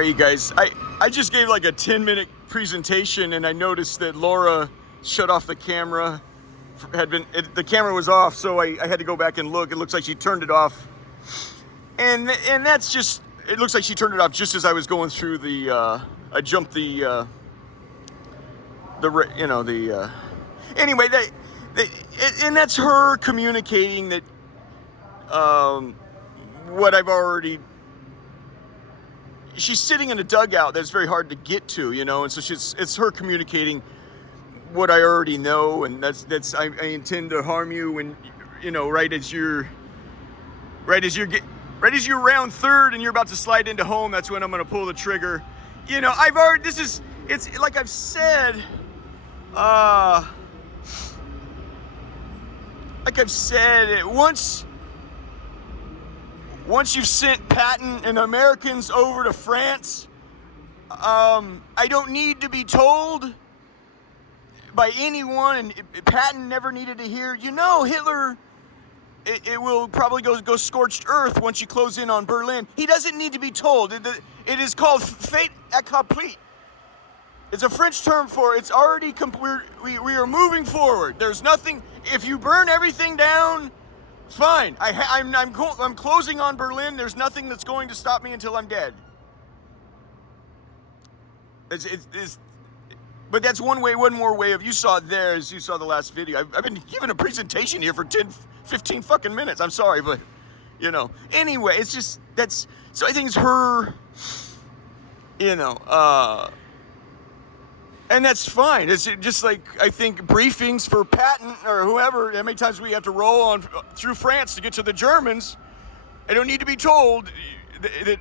All right, you guys, I just gave like a 10-minute presentation and I noticed that Laura shut off the camera. The camera was off, so I had to go back and look. It looks like she turned it off. And that's just, it looks like she turned it off just as I was going through I jumped anyway, and that's her communicating that, what I've already, she's sitting in a dugout that's very hard to get to, and so it's her communicating what I already know, and that's I intend to harm you when, right as you're round third and you're about to slide into home, that's when I'm gonna pull the trigger. It's like I've said, once you've sent Patton and Americans over to France, I don't need to be told by anyone, and Patton never needed to hear, Hitler, it will probably go scorched earth once you close in on Berlin. He doesn't need to be told. It is called fait accompli. It's a French term for it's already we are moving forward. There's nothing, if you burn everything down, fine. I'm closing on Berlin. There's nothing that's going to stop me until I'm dead. But that's one more way of, you saw the last video. I've been giving a presentation here for 10, 15 fucking minutes. I'm sorry, but, Anyway, it's just, so I think it's her, and that's fine. It's just like, I think briefings for Patton or whoever, how many times we have to roll on through France to get to the Germans, I don't need to be told that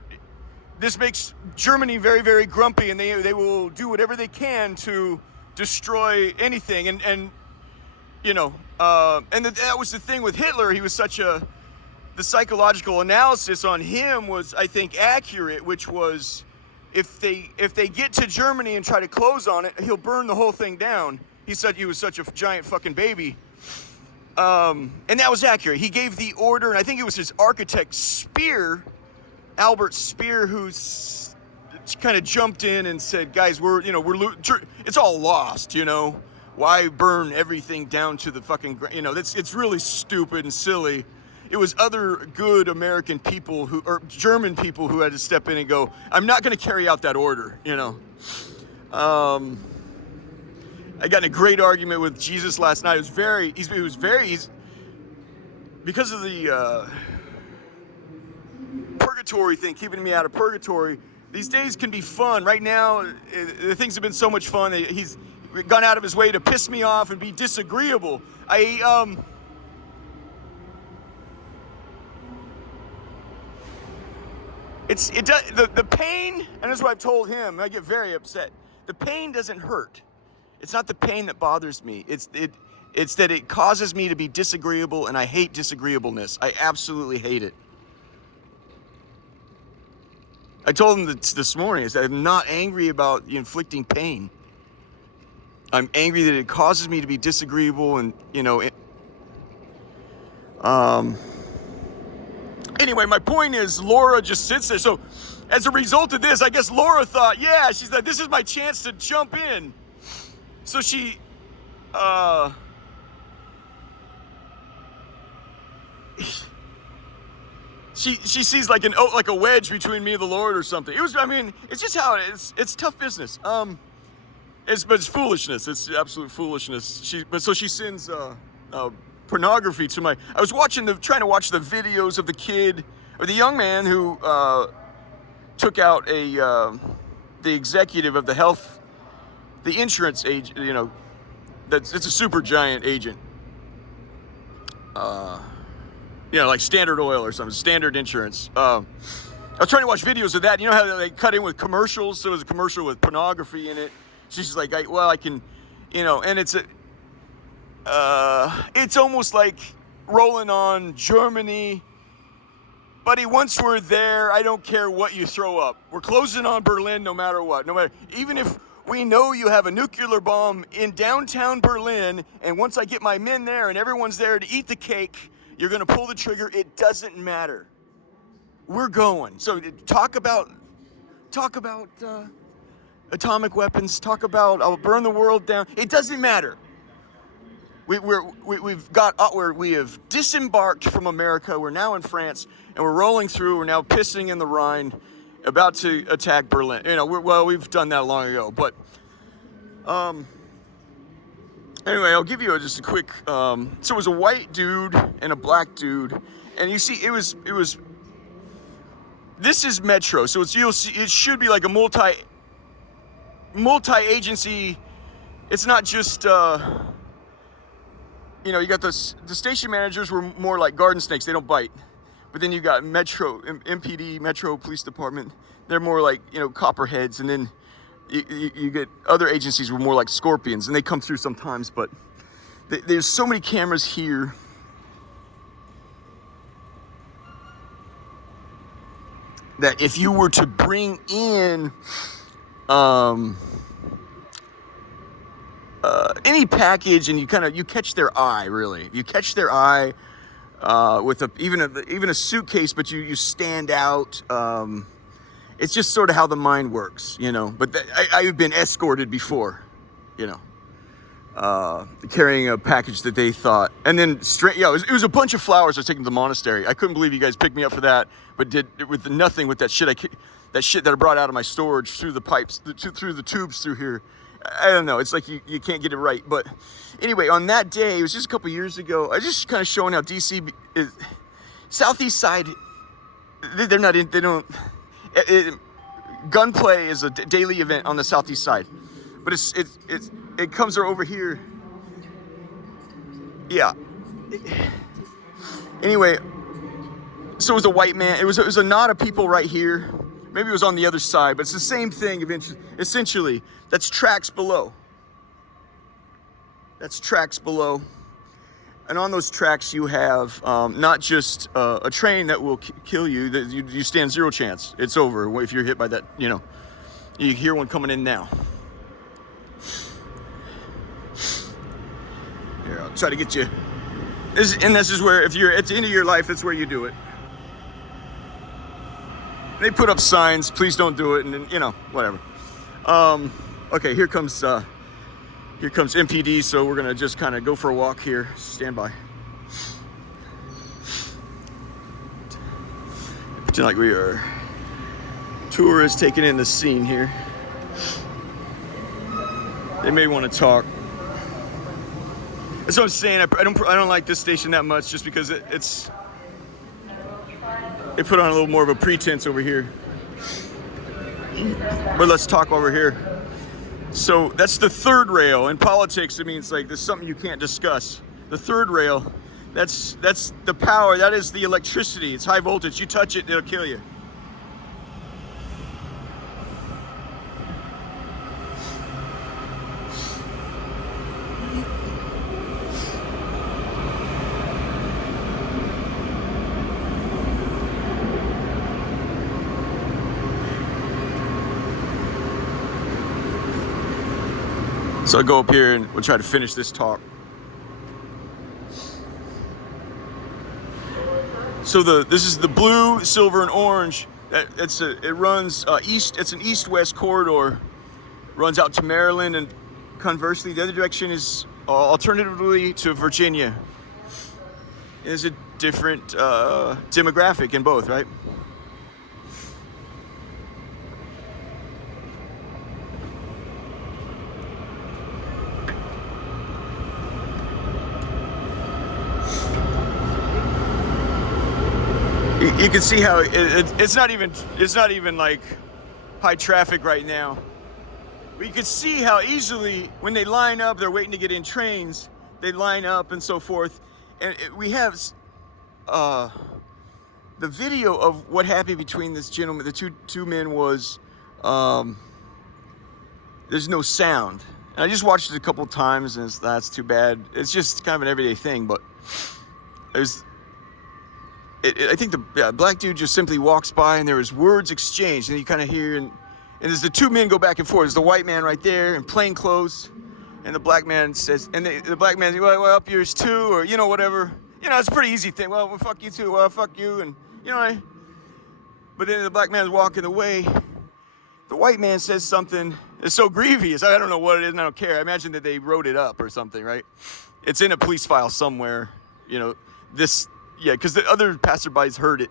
this makes Germany very, very grumpy, and they will do whatever they can to destroy anything. And that was the thing with Hitler. He was the psychological analysis on him was, I think, accurate, which was, if they get to Germany and try to close on it, he'll burn the whole thing down. He said he was such a giant fucking baby. And that was accurate. He gave the order, and I think it was his architect, Speer, Albert Speer, who's kind of jumped in and said, guys, it's all lost, Why burn everything down to the fucking, it's really stupid and silly. It was other good American people or German people who had to step in and go, I'm not going to carry out that order, I got in a great argument with Jesus last night. Because of the purgatory thing, keeping me out of purgatory. These days can be fun. Right now, the things have been so much fun. He's gone out of his way to piss me off and be disagreeable. The pain, and that's what I've told him, I get very upset. The pain doesn't hurt. It's not the pain that bothers me. It's that it causes me to be disagreeable, and I hate disagreeableness. I absolutely hate it. I told him this morning, I said, I'm not angry about the inflicting pain. I'm angry that it causes me to be disagreeable, and, Anyway, my point is, Laura just sits there. So, as a result of this, I guess Laura thought, she's like, this is my chance to jump in. So she, she sees like a wedge between me and the Lord or something. It's just how it is. It's tough business. But it's foolishness. It's absolute foolishness. So she sends pornography to I was trying to watch the videos of the kid or the young man who took out the executive of the insurance agent. It's a super giant agent. Like Standard Oil or something, Standard Insurance. I was trying to watch videos of that. You know how they cut in with commercials? So there was a commercial with pornography in it. She's like, I can, and it's almost like rolling on Germany. Buddy, once we're there, I don't care what you throw up. We're closing on Berlin no matter what. Even if we know you have a nuclear bomb in downtown Berlin, and once I get my men there and everyone's there to eat the cake, you're going to pull the trigger. It doesn't matter. We're going. So talk about talk about atomic weapons, talk about I'll burn the world down. It doesn't matter. We have disembarked from America. We're now in France, and we're rolling through. We're now pissing in the Rhine, about to attack Berlin. You know, we've done that long ago. But anyway, I'll give you just a quick. So it was a white dude and a black dude, and you see, it was. This is Metro, so you'll see. It should be like a multi-agency. It's not just. You know, you got the station managers were more like garden snakes. They don't bite. But then you got Metro, MPD, Metro Police Department. They're more like, you know, copperheads. And then you get other agencies were more like scorpions. And they come through sometimes. But there's so many cameras here. That if you were to bring in any package and you catch their eye, really. You catch their eye with even a suitcase, but you stand out. It's just sort of how the mind works, you know. But I've been escorted before, you know, carrying a package that they thought, and then it was a bunch of flowers I was taking to the monastery. I couldn't believe you guys picked me up for that, but did with nothing with that shit. That shit that I brought out of my storage through the pipes, through the tubes through here. I don't know. It's like you can't get it right. But anyway, on that day, it was just a couple years ago. I was just kind of showing how DC is. Southeast side, they're not in. They don't. Gunplay is a daily event on the Southeast side, but it comes over here. Yeah. Anyway, so it was a white man. It was a knot of people right here. Maybe it was on the other side, but it's the same thing essentially. That's tracks below. That's tracks below. And on those tracks you have not just a train that will kill you. You stand zero chance. It's over if you're hit by that, you know. You hear one coming in now. Here, I'll try to get you. This is where, if you're at the end of your life, that's where you do it. They put up signs, please don't do it, and then, you know, whatever. Okay, here comes MPD, so we're gonna just kind of go for a walk here. Stand by. Pretend like we are tourists taking in the scene here. They may want to talk. That's what I'm saying. I don't like this station that much, just because it's. They put on a little more of a pretense over here. But let's talk over here. So that's the third rail. In politics, it means like there's something you can't discuss. The third rail, that's the power. That is the electricity. It's high voltage. You touch it, it'll kill you. So I'll go up here and we'll try to finish this talk. So this is the blue, silver, and orange. It runs east. It's an east-west corridor. Runs out to Maryland, and conversely, the other direction is alternatively to Virginia. There's a different demographic in both, right? You can see how it's not even like high traffic right now. But you can see how easily when they line up, they're waiting to get in trains, they line up and so forth. And we have the video of what happened between this gentleman, the two men was there's no sound. And I just watched it a couple of times, and that's too bad. It's just kind of an everyday thing, but I think the black dude just simply walks by, and there was words exchanged, and you kind of hear, and as the two men go back and forth, there's the white man right there in plain clothes, and the black man says, and the black man says, well, up yours too, or, you know, whatever. You know, it's a pretty easy thing. Well, fuck you too. Well, fuck you, and, you know, but then the black man's walking away, the white man says something that's so grievous. I don't know what it is, and I don't care. I imagine that they wrote it up or something, right? It's in a police file somewhere, you know, this, yeah, because the other passerbys heard it.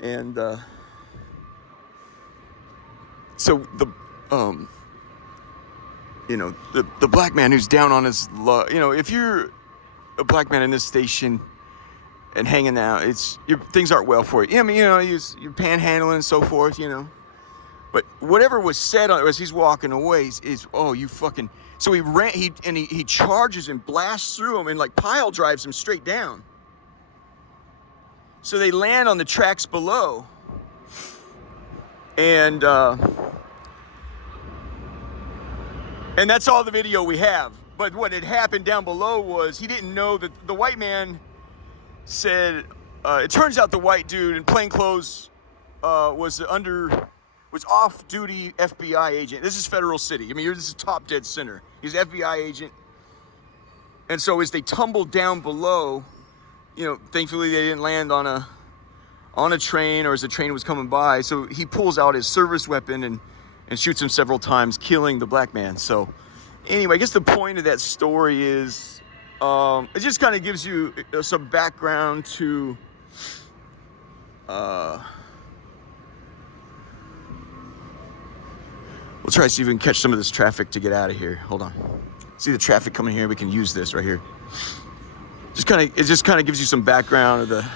And so the, you know, the black man who's down on his luck, you know, if you're a black man in this station and hanging out, things aren't well for you. I mean, you know, you're panhandling and so forth, you know. But whatever was said as he's walking away is oh, you fucking. So he charges and blasts through him and like pile drives him straight down. So they land on the tracks below, and that's all the video we have. But what had happened down below was he didn't know that the white man said. It turns out the white dude in plain clothes was off-duty FBI agent. This is Federal City. I mean, this is top dead center. He's an FBI agent. And so as they tumbled down below, you know, thankfully they didn't land on a train or as the train was coming by. So he pulls out his service weapon and shoots him several times, killing the black man. So anyway, I guess the point of that story is it just kind of gives you some background to we'll try to see if we can catch some of this traffic to get out of here. Hold on. See the traffic coming here? We can use this right here. It just kind of gives you some background of the.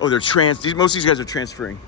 Oh, most of these guys are transferring.